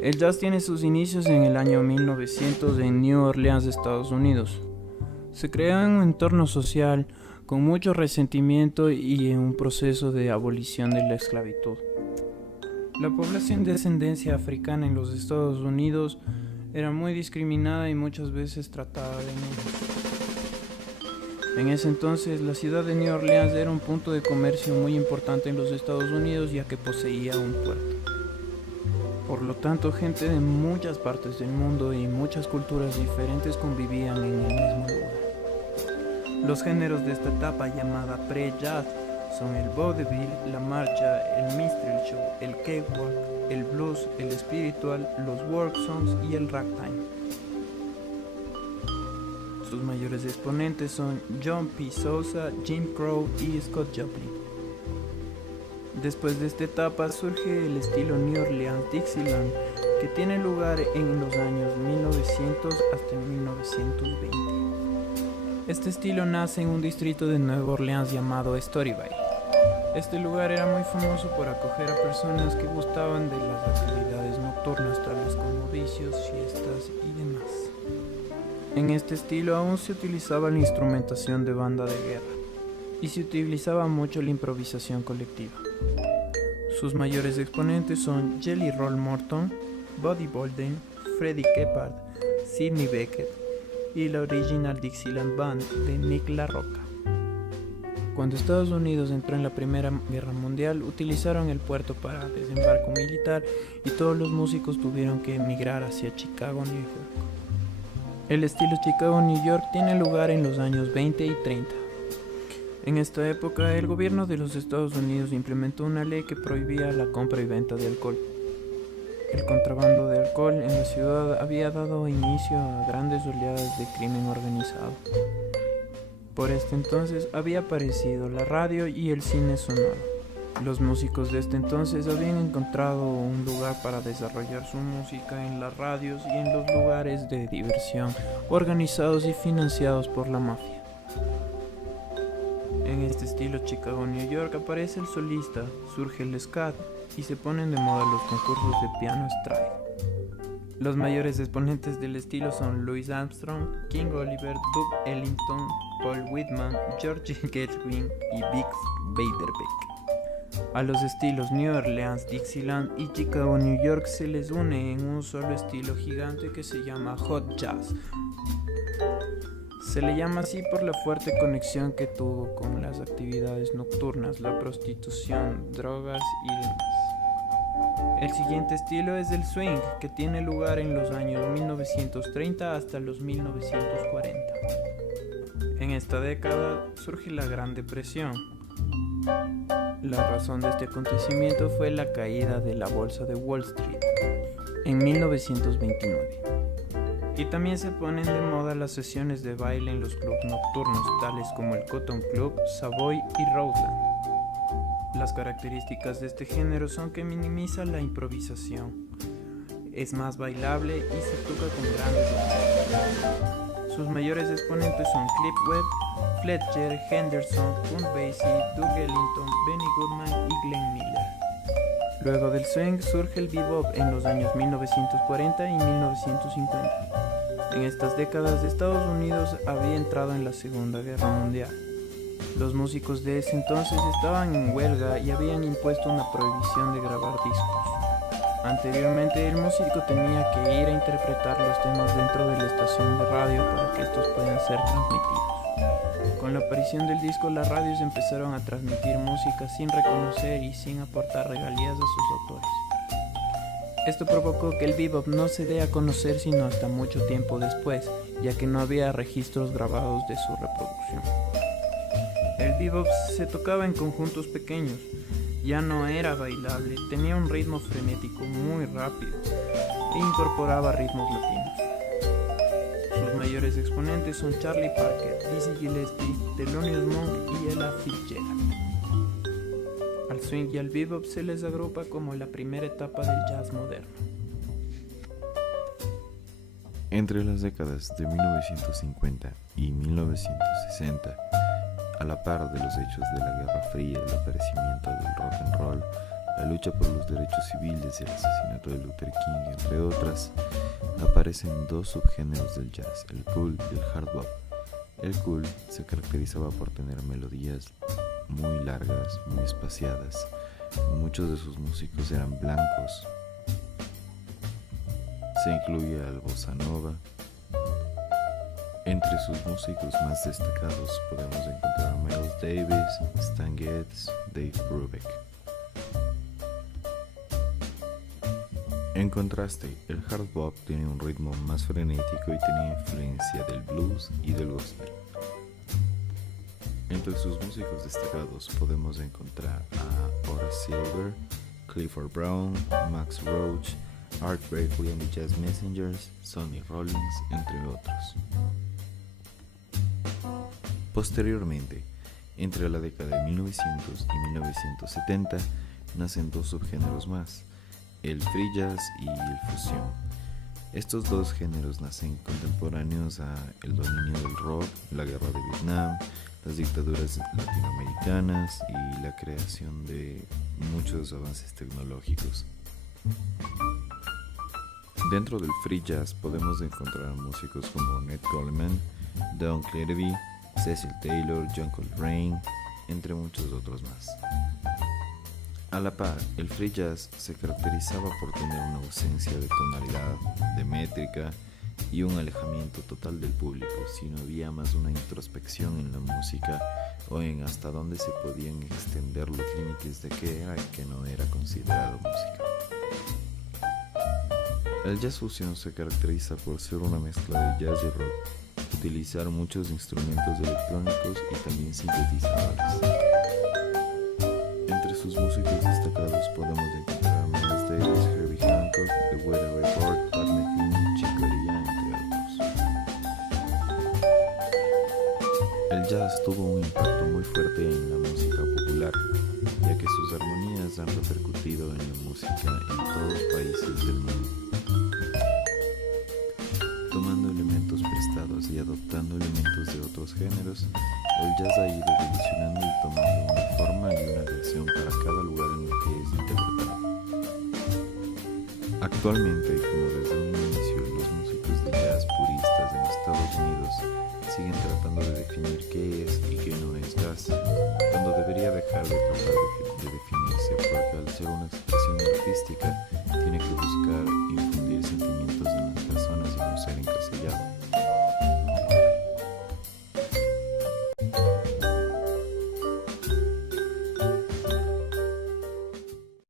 El jazz tiene sus inicios en el año 1900 en New Orleans, Estados Unidos. Se creó en un entorno social con mucho resentimiento y en un proceso de abolición de la esclavitud. La población de ascendencia africana en los Estados Unidos era muy discriminada y muchas veces tratada de negros. En ese entonces, la ciudad de New Orleans era un punto de comercio muy importante en los Estados Unidos, ya que poseía un puerto. Por lo tanto, gente de muchas partes del mundo y muchas culturas diferentes convivían en el mismo lugar. Los géneros de esta etapa llamada pre-jazz son el vaudeville, la marcha, el minstrel show, el cakewalk, el blues, el spiritual, los work songs y el ragtime. Sus mayores exponentes son John P. Sousa, Jim Crow y Scott Joplin. Después de esta etapa surge el estilo New Orleans Dixieland, que tiene lugar en los años 1900 hasta 1920. Este estilo nace en un distrito de Nueva Orleans llamado Storyville. Este lugar era muy famoso por acoger a personas que gustaban de las actividades nocturnas, tales como vicios, fiestas y demás. En este estilo aún se utilizaba la instrumentación de banda de guerra y se utilizaba mucho la improvisación colectiva. Sus mayores exponentes son Jelly Roll Morton, Buddy Bolden, Freddie Keppard, Sidney Bechet y la Original Dixieland Band de Nick La Rocca. Cuando Estados Unidos entró en la Primera Guerra Mundial, utilizaron el puerto para desembarco militar y todos los músicos tuvieron que emigrar hacia Chicago, New York. El estilo Chicago-New York tiene lugar en los años 20 y 30. En esta época, el gobierno de los Estados Unidos implementó una ley que prohibía la compra y venta de alcohol. El contrabando de alcohol en la ciudad había dado inicio a grandes oleadas de crimen organizado. Por este entonces había aparecido la radio y el cine sonoro. Los músicos de este entonces habían encontrado un lugar para desarrollar su música en las radios y en los lugares de diversión organizados y financiados por la mafia. En este estilo Chicago-New York aparece el solista, surge el scat y se ponen de moda los concursos de piano stride. Los mayores exponentes del estilo son Louis Armstrong, King Oliver, Duke Ellington, Paul Whitman, George Gershwin y Bix Beiderbecke. A los estilos New Orleans, Dixieland y Chicago, New York se les une en un solo estilo gigante que se llama Hot Jazz. Se le llama así por la fuerte conexión que tuvo con las actividades nocturnas, la prostitución, drogas y demás. El siguiente estilo es el swing, que tiene lugar en los años 1930 hasta los 1940. En esta década surge la Gran Depresión. La razón de este acontecimiento fue la caída de la bolsa de Wall Street en 1929. Y también se ponen de moda las sesiones de baile en los clubes nocturnos, tales como el Cotton Club, Savoy y Roseland. Las características de este género son que minimiza la improvisación, es más bailable y se toca con grandes orquestas. Sus mayores exponentes son Cliff Webb, Fletcher, Henderson, Count Basie, Duke Ellington, Benny Goodman y Glenn Miller. Luego del swing surge el bebop en los años 1940 y 1950. En estas décadas Estados Unidos había entrado en la Segunda Guerra Mundial. Los músicos de ese entonces estaban en huelga y habían impuesto una prohibición de grabar discos. Anteriormente el músico tenía que ir a interpretar los temas dentro de la estación de radio para que estos puedan ser transmitidos. Con la aparición del disco, las radios empezaron a transmitir música sin reconocer y sin aportar regalías a sus autores. Esto provocó que el bebop no se dé a conocer sino hasta mucho tiempo después, ya que no había registros grabados de su reproducción. El bebop se tocaba en conjuntos pequeños, ya no era bailable, tenía un ritmo frenético muy rápido e incorporaba ritmos latinos. Sus mayores exponentes son Charlie Parker, Dizzy Gillespie, Thelonious Monk y Ella Fitzgerald. Al swing y al bebop se les agrupa como la primera etapa del jazz moderno. Entre las décadas de 1950 y 1960, a la par de los hechos de la Guerra Fría y el aparecimiento del rock and roll, la lucha por los derechos civiles y el asesinato de Luther King, entre otras, aparecen dos subgéneros del jazz, el cool y el hard bop. El cool se caracterizaba por tener melodías muy largas, muy espaciadas. Muchos de sus músicos eran blancos. Se incluía el bossa nova. Entre sus músicos más destacados podemos encontrar a Miles Davis, Stan Getz, Dave Brubeck. En contraste, el hard bop tiene un ritmo más frenético y tenía influencia del blues y del gospel. Entre sus músicos destacados podemos encontrar a Horace Silver, Clifford Brown, Max Roach, Art Blakey and the Jazz Messengers, Sonny Rollins, entre otros. Posteriormente, entre la década de 1900 y 1970, nacen dos subgéneros más, el free jazz y el fusión. Estos dos géneros nacen contemporáneos a el dominio del rock, la guerra de Vietnam, las dictaduras latinoamericanas y la creación de muchos avances tecnológicos. Dentro del free jazz podemos encontrar músicos como Ned Coleman, Don Clearby, Cecil Taylor, John Coltrane, entre muchos otros más. A la par, el free jazz se caracterizaba por tener una ausencia de tonalidad, de métrica y un alejamiento total del público, sino había más una introspección en la música o en hasta dónde se podían extender los límites de qué era y qué no era considerado música. El jazz fusión se caracteriza por ser una mezcla de jazz y rock, utilizar muchos instrumentos electrónicos y también sintetizadores. Entre sus músicos destacados podemos encontrar a Miles Davis, Herbie Hancock, The Weather Report, Pat Metheny, Chick Corea, entre otros. El jazz tuvo un impacto muy fuerte en la música popular, ya que sus armonías han repercutido en la música en todos los países del mundo. Tomando elementos prestados y adoptando elementos de otros géneros, el jazz ha ido evolucionando y tomando una forma y una versión para cada lugar en el que es interpretado. Actualmente, como desde un inicio, los músicos de jazz puristas en Estados Unidos siguen tratando de definir qué es y qué no es jazz, cuando debería dejar de tratar de definirse, porque al ser una